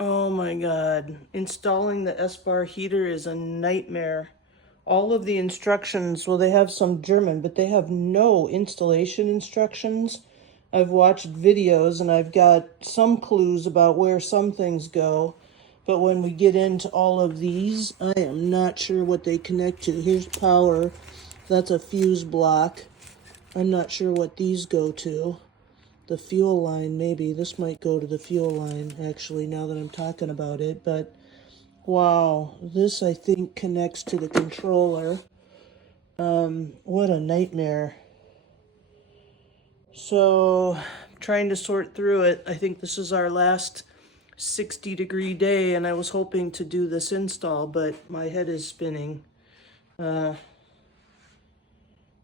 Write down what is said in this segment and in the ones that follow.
Oh my God. Installing the Espar heater is a nightmare. All of the instructions, well, they have some German, but they have no installation instructions. I've watched videos and I've got some clues about where some things go. But when we get into all of these, I am not sure what they connect to. Here's power. That's a fuse block. I'm not sure what these go to. The fuel line, maybe. This might go to the fuel line, actually, now that I'm talking about it. But, wow, this, I think, connects to the controller. What a nightmare. So, trying to sort through it. I think this is our last 60-degree day, and I was hoping to do this install, but my head is spinning. It's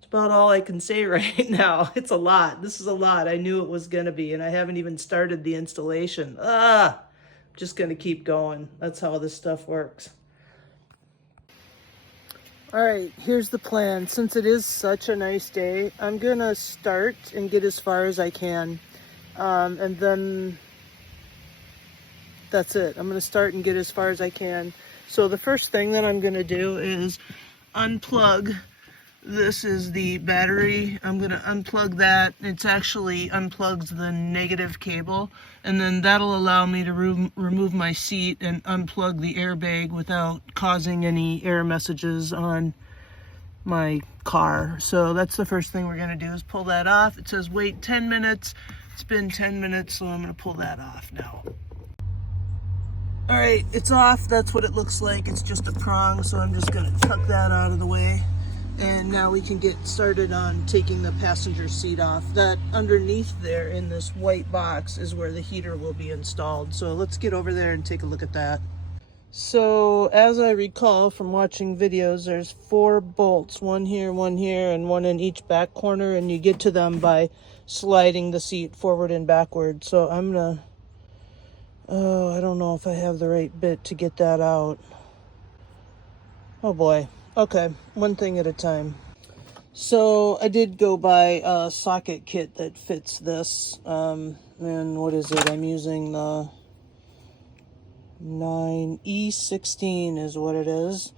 about all I can say right now. It's a lot. This is a lot. I knew it was going to be, and I haven't even started the installation. Just going to keep going. That's how this stuff works. All right, here's the plan. Since it is such a nice day, I'm going to start and get as far as I can. And then that's it. I'm going to start and get as far as I can. So the first thing that I'm going to do is unplug. This is the battery. I'm going to unplug that. It's actually unplugs the negative cable, and then that'll allow me to remove my seat and unplug the airbag without causing any error messages on my car. So that's the first thing we're going to do, is pull that off. It says wait 10 minutes. It's been 10 minutes, so I'm going to pull that off now. All right, it's off. That's what it looks like. It's just a prong, so I'm just going to tuck that out of the way. And now we can get started on taking the passenger seat off. That underneath there in this white box is where the heater will be installed. So let's get over there and take a look at that. So as I recall from watching videos, there's 4 bolts, one here, and one in each back corner, and you get to them by sliding the seat forward and backward. So I'm gonna, I don't know if I have the right bit to get that out. Oh boy. Okay, one thing at a time. So I did go buy a socket kit that fits this. And what is it? I'm using the 9E16 is what it is.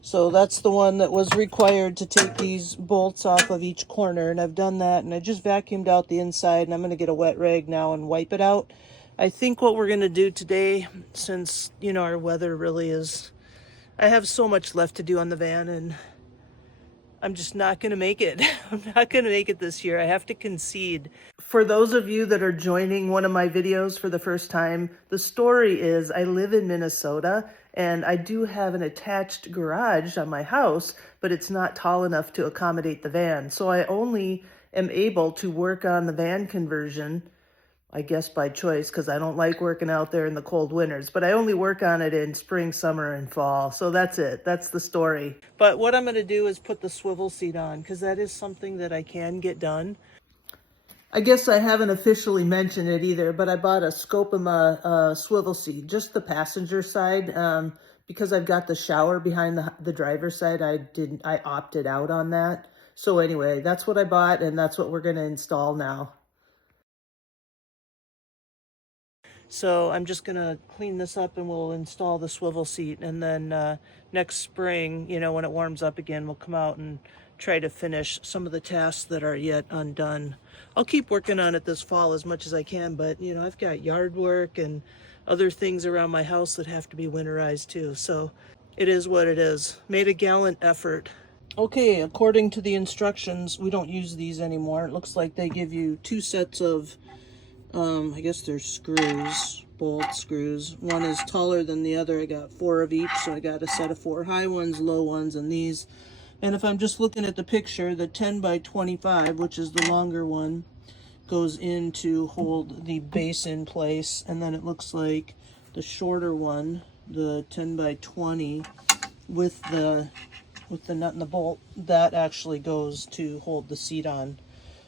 So that's the one that was required to take these bolts off of each corner. And I've done that, and I just vacuumed out the inside, and I'm going to get a wet rag now and wipe it out. I think what we're going to do today, since, you know, our weather really is... I have so much left to do on the van, and I'm just not going to make it. I'm not going to make it this year. I have to concede. For those of you that are joining one of my videos for the first time, the story is I live in Minnesota, and I do have an attached garage on my house, but it's not tall enough to accommodate the van. So I only am able to work on the van conversion, I guess by choice, because I don't like working out there in the cold winters, but I only work on it in spring, summer, and fall. So that's it. That's the story. But what I'm going to do is put the swivel seat on, because that is something that I can get done. I guess I haven't officially mentioned it either, but I bought a Scopema swivel seat, just the passenger side, because I've got the shower behind the driver's side. I opted out on that. So anyway, that's what I bought, and that's what we're going to install now. So I'm just going to clean this up, and we'll install the swivel seat. And then next spring, you know, when it warms up again, we'll come out and try to finish some of the tasks that are yet undone. I'll keep working on it this fall as much as I can, but, you know, I've got yard work and other things around my house that have to be winterized too. So it is what it is. Made a gallant effort. Okay, according to the instructions, we don't use these anymore. It looks like they give you 2 sets of I guess they're screws, bolt screws. One is taller than the other. I got 4 of each, so I got a set of 4 high ones, low ones, and these. And if I'm just looking at the picture, the 10 by 25, which is the longer one, goes in to hold the base in place. And then it looks like the shorter one, the 10 by 20, with the nut and the bolt, that actually goes to hold the seat on.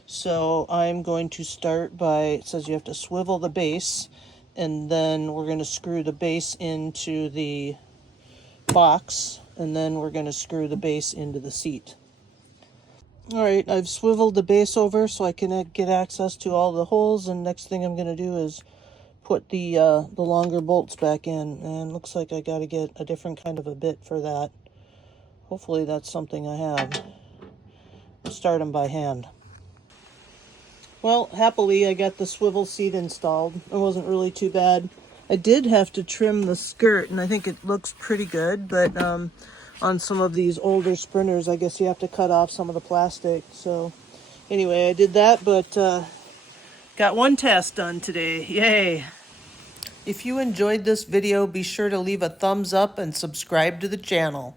So I'm going to start by, it says you have to swivel the base, and then we're going to screw the base into the box, and then we're going to screw the base into the seat. All right, I've swiveled the base over so I can get access to all the holes, and next thing I'm going to do is put the longer bolts back in, and looks like I got to get a different kind of a bit for that. Hopefully that's something I have. I'll start them by hand. Well, happily I got the swivel seat installed. It wasn't really too bad. I did have to trim the skirt, and I think it looks pretty good, but on some of these older sprinters, I guess you have to cut off some of the plastic. So anyway, I did that, but got one task done today. Yay! If you enjoyed this video, be sure to leave a thumbs up and subscribe to the channel.